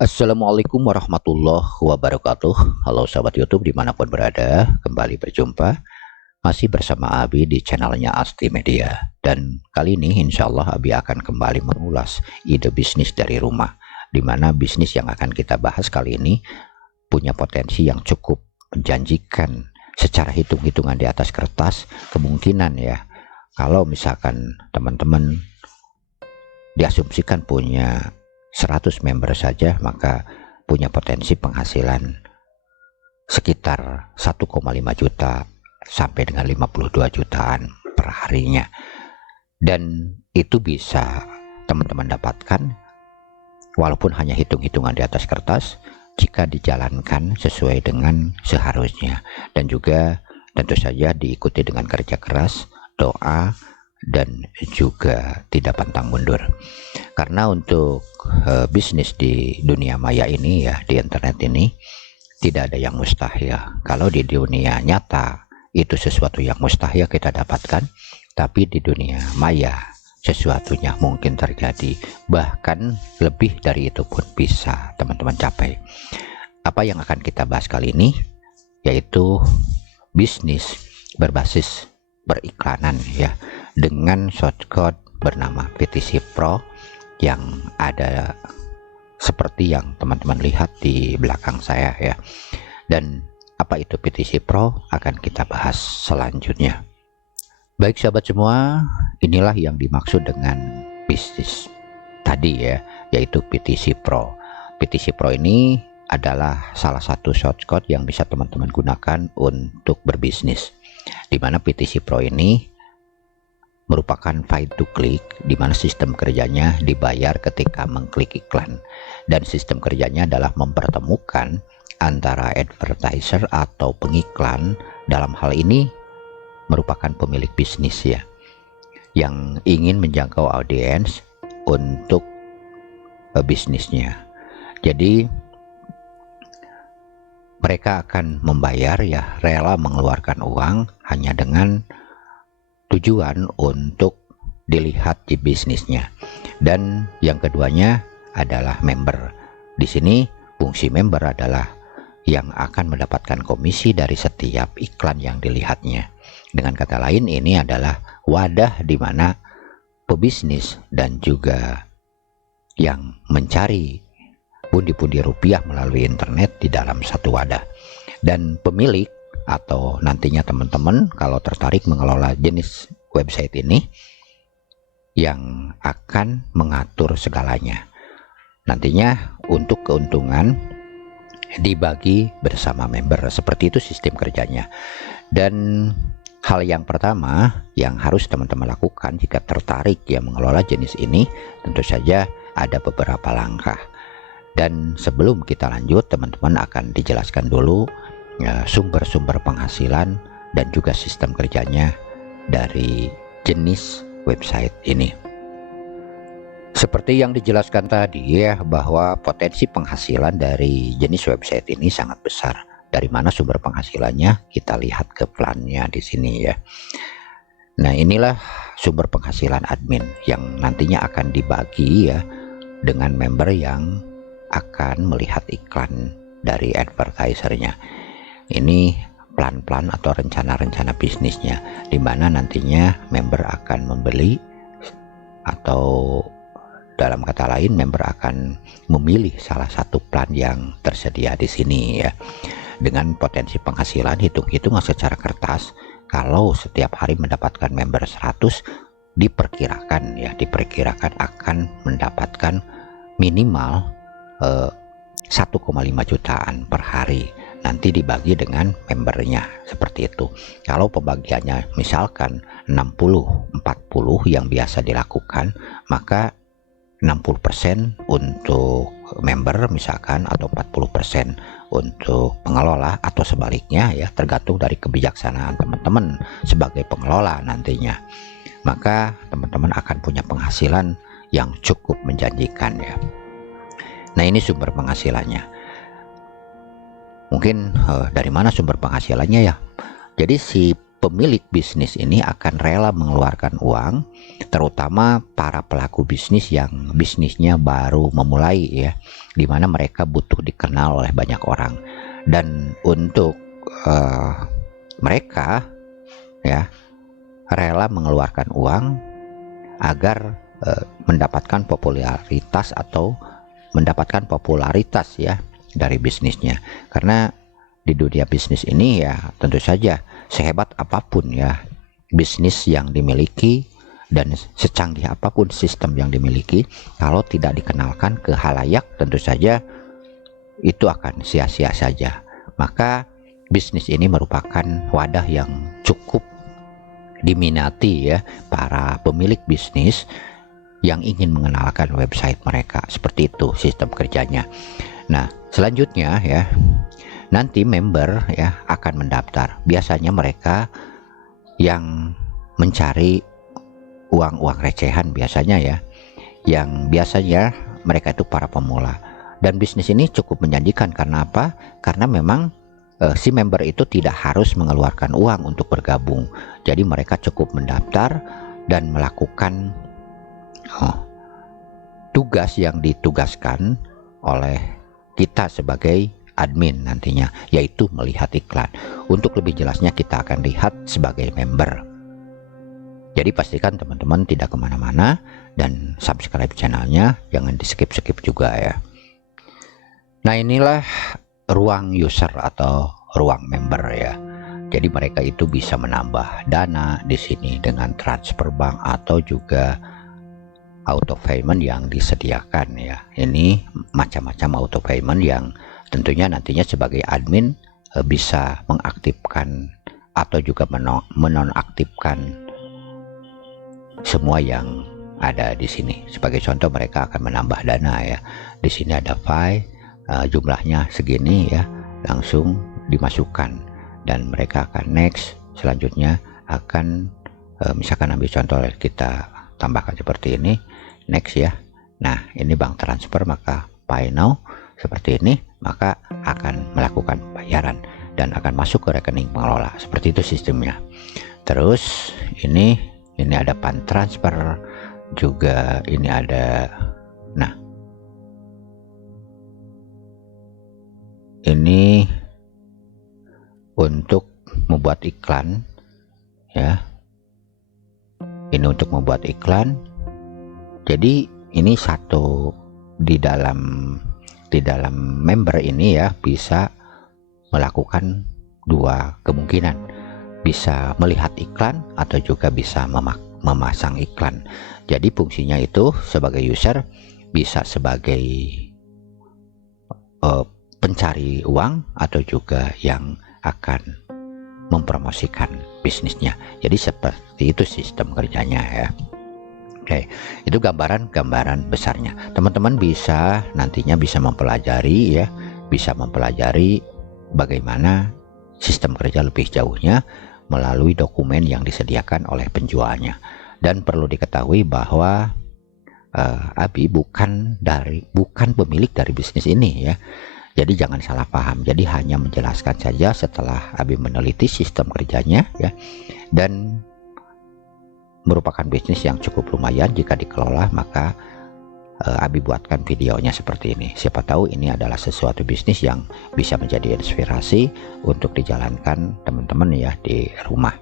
Assalamualaikum warahmatullahi wabarakatuh. Halo sahabat YouTube dimanapun berada, kembali berjumpa masih bersama Abi di channelnya Asti Media. Dan kali ini insya Allah Abi akan kembali mengulas ide bisnis dari rumah, di mana bisnis yang akan kita bahas kali ini punya potensi yang cukup menjanjikan. Secara hitung-hitungan di atas kertas, kemungkinan ya, kalau misalkan teman-teman diasumsikan punya 100 member saja, maka punya potensi penghasilan sekitar 1,5 juta sampai dengan 52 jutaan per harinya. Dan itu bisa teman-teman dapatkan walaupun hanya hitung-hitungan di atas kertas jika dijalankan sesuai dengan seharusnya, dan juga tentu saja diikuti dengan kerja keras, doa, dan juga tidak pantang mundur. Karena untuk bisnis di dunia maya ini ya, di internet ini tidak ada yang mustahil. Kalau di dunia nyata itu sesuatu yang mustahil kita dapatkan, tapi di dunia maya sesuatunya mungkin terjadi, bahkan lebih dari itu pun bisa teman-teman capai. Apa yang akan kita bahas kali ini yaitu bisnis berbasis periklanan ya, dengan shortcut bernama PTC Pro yang ada seperti yang teman-teman lihat di belakang saya ya. Dan apa itu PTC Pro akan kita bahas selanjutnya. Baik sahabat semua, inilah yang dimaksud dengan bisnis tadi ya, yaitu PTC Pro. PTC Pro ini adalah salah satu shortcut yang bisa teman-teman gunakan untuk berbisnis, di mana PTC Pro ini merupakan pay to click, di mana sistem kerjanya dibayar ketika mengklik iklan, dan sistem kerjanya adalah mempertemukan antara advertiser atau pengiklan, dalam hal ini merupakan pemilik bisnis ya, yang ingin menjangkau audiens untuk bisnisnya. Jadi mereka akan membayar ya, rela mengeluarkan uang hanya dengan tujuan untuk dilihat di bisnisnya. Dan yang keduanya adalah member. Di sini fungsi member adalah yang akan mendapatkan komisi dari setiap iklan yang dilihatnya. Dengan kata lain, ini adalah wadah di mana pebisnis dan juga yang mencari pundi-pundi rupiah melalui internet di dalam satu wadah. Dan pemilik atau nantinya teman-teman kalau tertarik mengelola jenis website ini yang akan mengatur segalanya. Nantinya untuk keuntungan dibagi bersama member, seperti itu sistem kerjanya. Dan hal yang pertama yang harus teman-teman lakukan jika tertarik ya mengelola jenis ini, tentu saja ada beberapa langkah. Dan sebelum kita lanjut, teman-teman akan dijelaskan dulu sumber-sumber penghasilan dan juga sistem kerjanya dari jenis website ini. Seperti yang dijelaskan tadi ya, bahwa potensi penghasilan dari jenis website ini sangat besar. Dari mana sumber penghasilannya? Kita lihat ke plannya di sini ya. Nah, inilah sumber penghasilan admin yang nantinya akan dibagi ya dengan member yang akan melihat iklan dari advertisernya. Ini plan-plan atau rencana-rencana bisnisnya, di mana nantinya member akan membeli, atau dalam kata lain member akan memilih salah satu plan yang tersedia di sini ya. Dengan potensi penghasilan hitung-hitungan secara kertas, kalau setiap hari mendapatkan member 100, diperkirakan akan mendapatkan minimal 1,5 jutaan per hari. Nanti dibagi dengan membernya seperti itu. Kalau pembagiannya misalkan 60-40 yang biasa dilakukan, maka 60% untuk member misalkan, atau 40% untuk pengelola, atau sebaliknya ya, tergantung dari kebijaksanaan teman-teman sebagai pengelola nantinya. Maka teman-teman akan punya penghasilan yang cukup menjanjikan ya. Nah, ini sumber penghasilannya. Mungkin dari mana sumber penghasilannya ya? Jadi si pemilik bisnis ini akan rela mengeluarkan uang, terutama para pelaku bisnis yang bisnisnya baru memulai ya, dimana mereka butuh dikenal oleh banyak orang. Dan untuk mereka ya rela mengeluarkan uang agar mendapatkan popularitas atau mendapatkan popularitas ya dari bisnisnya. Karena di dunia bisnis ini ya tentu saja sehebat apapun ya bisnis yang dimiliki dan secanggih apapun sistem yang dimiliki, kalau tidak dikenalkan ke halayak tentu saja itu akan sia-sia saja. Maka bisnis ini merupakan wadah yang cukup diminati ya para pemilik bisnis yang ingin mengenalkan website mereka. Seperti itu sistem kerjanya. Nah, selanjutnya ya, nanti member ya akan mendaftar. Biasanya mereka yang mencari uang-uang recehan biasanya ya, yang biasanya mereka itu para pemula. Dan bisnis ini cukup menjanjikan karena apa? Karena memang si member itu tidak harus mengeluarkan uang untuk bergabung. Jadi mereka cukup mendaftar dan melakukan tugas yang ditugaskan oleh kita sebagai admin nantinya, yaitu melihat iklan. Untuk lebih jelasnya kita akan lihat sebagai member. Jadi pastikan teman-teman tidak kemana-mana dan subscribe channelnya, jangan di skip-skip juga ya. Nah, inilah ruang user atau ruang member ya. Jadi mereka itu bisa menambah dana di sini dengan transfer bank atau juga auto payment yang disediakan ya. Ini macam-macam auto payment yang tentunya nantinya sebagai admin bisa mengaktifkan atau juga menonaktifkan semua yang ada di sini. Sebagai contoh mereka akan menambah dana ya. Di sini ada file jumlahnya segini ya, langsung dimasukkan dan mereka akan next. Selanjutnya akan misalkan ambil contoh kita tambahkan seperti ini, next ya. Nah, ini bank transfer, maka pay now seperti ini, maka akan melakukan pembayaran dan akan masuk ke rekening pengelola. Seperti itu sistemnya. Terus ini ada pan transfer juga, ini ada. Nah, ini untuk membuat iklan ya. Ini untuk membuat iklan. Jadi ini satu di dalam member ini ya bisa melakukan dua kemungkinan, bisa melihat iklan atau juga bisa memasang iklan. Jadi fungsinya itu sebagai user bisa sebagai pencari uang atau juga yang akan mempromosikan bisnisnya. Jadi seperti itu sistem kerjanya ya. Oke, itu gambaran besarnya. Teman-teman bisa nantinya bisa mempelajari ya, bisa mempelajari bagaimana sistem kerja lebih jauhnya melalui dokumen yang disediakan oleh penjualnya. Dan perlu diketahui bahwa Abi bukan pemilik dari bisnis ini ya. Jadi jangan salah paham. Jadi hanya menjelaskan saja setelah Abi meneliti sistem kerjanya ya, dan merupakan bisnis yang cukup lumayan jika dikelola, maka Abi buatkan videonya seperti ini. Siapa tahu ini adalah sesuatu bisnis yang bisa menjadi inspirasi untuk dijalankan teman-teman ya di rumah.